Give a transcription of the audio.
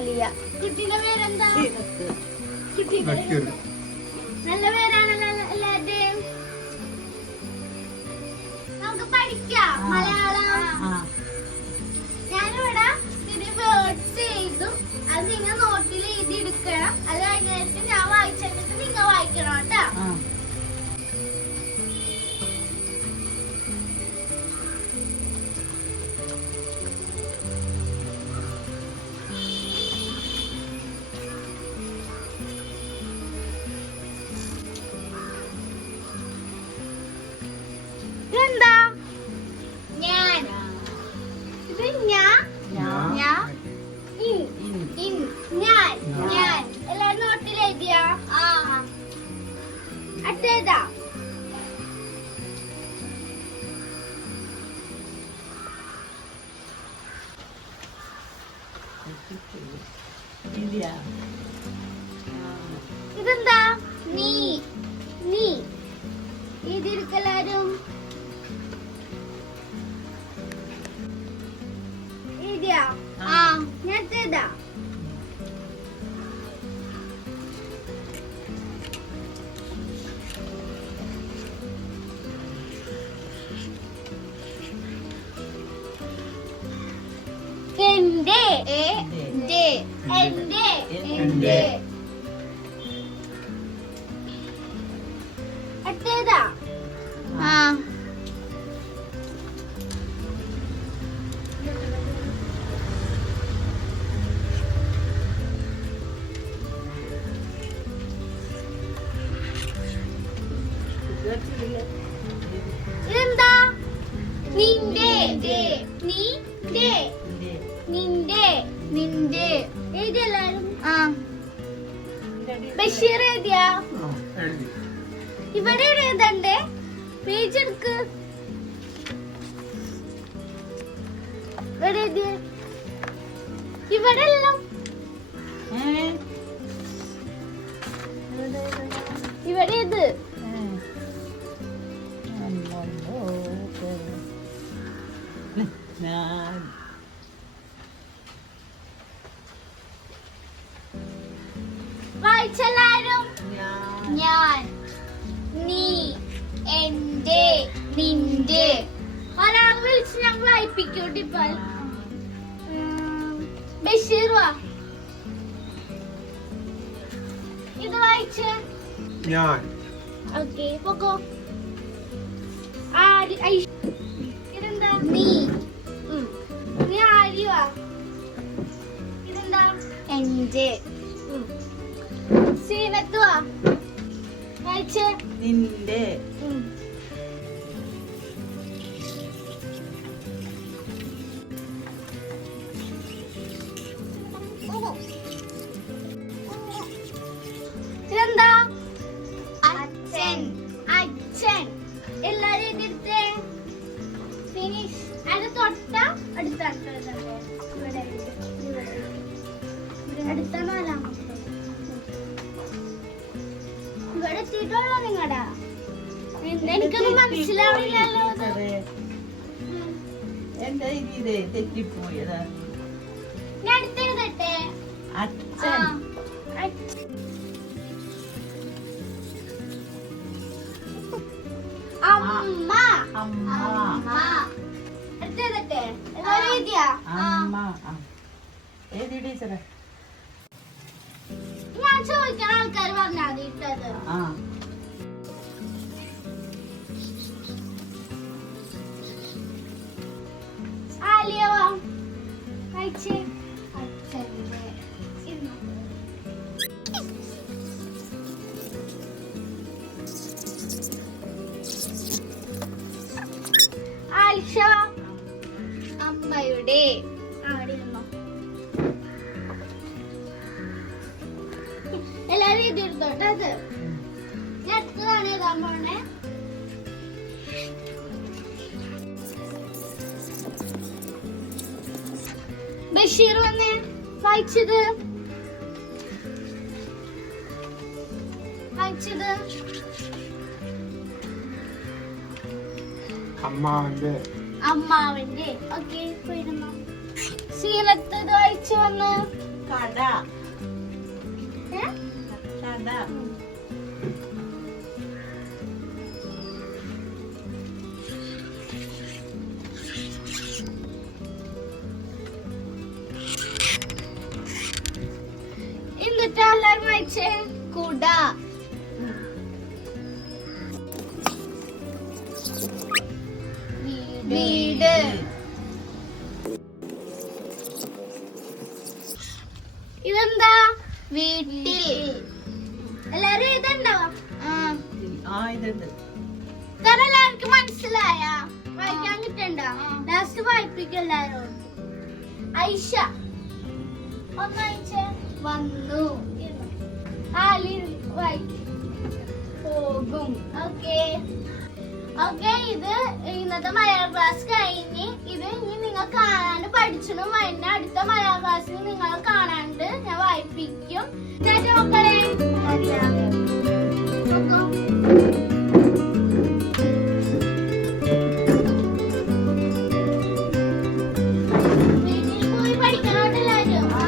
ആലിയ. കുട്ടിയുടെ പേരെന്താ? കുട്ടിയുടെ നല്ല പേരാണല്ലോ എല്ലാവരുടെയും. നമുക്ക് പഠിക്കാം മലയാളം. ഞാനിവിടെ ഇത് വേർഡ്സ് എഴുതും. അത് നിങ്ങൾ നോട്ടിൽ എഴുതി എടുക്കണം. അത് കഴിഞ്ഞിട്ട് ഞാൻ വായിച്ചിട്ട് നിങ്ങൾ വായിക്കണം കേട്ടോ. ഇതെന്താ? ഞാൻ. ഇത് ഞാൻ. ഞാൻ. എല്ലാരും നോട്ടിൽ എഴുതിയാ? അടുത്തേതാ? ഇതെന്താ? നീ. എഴുതിയെടുക്കല്ലാരും. എഴുതിയാ? ഞാൻ ചെയ്താ? എന്റെ. അടുത്തേതാ? ഇതെന്താ? നിന്റെ. എഴുതിയെല്ലാരും? ബഷീർ എഴുതിയാ? ഇവിടെ എഴുതണ്ടേ? പേജ് എടുക്ക്. ഇവിടെ എഴുതിയ ഇവിടെ എല്ലാം ഇവിടെ ഇത് വായിച്ചെല്ലാരും. ഞാൻ, നീ, എന്റെ, നിന്റെ. ഒരാൾ വിളിച്ച് ഞാൻ വായിപ്പിക്കൂട്ടി. ഇപ്പൊ ബഷീർ വാ. ഇത് വായിച്ച ഞാൻ. ഓക്കേ പോക്കോ. ഇതെന്താ? നീ. നീ ആര്യവാ. ഇതെന്താ? എന്റെ. സീനത്തുവാ. വായിച്ച നിന്റെ. ഇതെന്താ? അച്ഛൻ. എല്ലാരും എഴുതിയെടുത്തേ. ഫിനിഷ്. അത് തൊട്ട അടുത്താണ്. അടുത്ത നാലാമത്തെ. ഇവിടെ എത്തിയിട്ടുള്ളോ നിങ്ങടാ? എനിക്കൊന്നും മനസ്സിലാവില്ലല്ലോ. എന്റെ ഇത് തെറ്റിപ്പോയതാ. ഞാൻ അടുത്തെഴുതട്ടെ. അച്ഛൻ. അമ്മ. അടുത്തെഴുതട്ടെ. എല്ലാവരും എഴുതിയാ? ഏത് ടീച്ചറെ? ഞാൻ ചോദിക്കാൻ ആൾക്കാർ പറഞ്ഞാൽ മതി ഇട്ടത്. ആലിയ വായിച്ചേ. അച്ഛൻ്റെ. ആയിഷ. അമ്മയുടെ. അവിടെ ഇരുന്നോ. എല്ലാരും എഴുതിയെടുത്തോട്ടെ. അത് ഞാൻ അടുത്തതാണ് എഴുതാൻ പോണേ. ബഷീർ വന്നേ. വായിച്ചത് അമ്മാവന്റെ. ഓക്കെ. സീനത്തത് വായിച്ചു വന്ന്. കട ഏ? കട എന്നിട്ട് എല്ലാരും വായിച്ചേ കുട. വീട്. ഇതെന്താ? വീട്ടിൽ. എല്ലാരും എഴുതണ്ടോ? ഇതുണ്ട് എല്ലാവർക്കും മനസ്സിലായ വായിക്കാൻ കിട്ടണ്ട? ലാസ്റ്റ് വായിപ്പിക്കും എല്ലാരും. ഐഷ ഒന്നാഴ്ച വന്നു. പോകും. Okay okay. ഇത് ഇന്നത്തെ മലയാളം ക്ലാസ് കഴിഞ്ഞ് ഇത് ഇനി നിങ്ങൾ കാണാണ്ട് പഠിച്ചണം. വരുന്ന അടുത്ത മലയാളം ക്ലാസ്സിൽ നിങ്ങൾ കാണാണ്ട് ഞാൻ വായിപ്പിക്കും. മക്കളെ വീട്ടിൽ പോയി പഠിക്കണോട്ടെല്ലാരും. ആ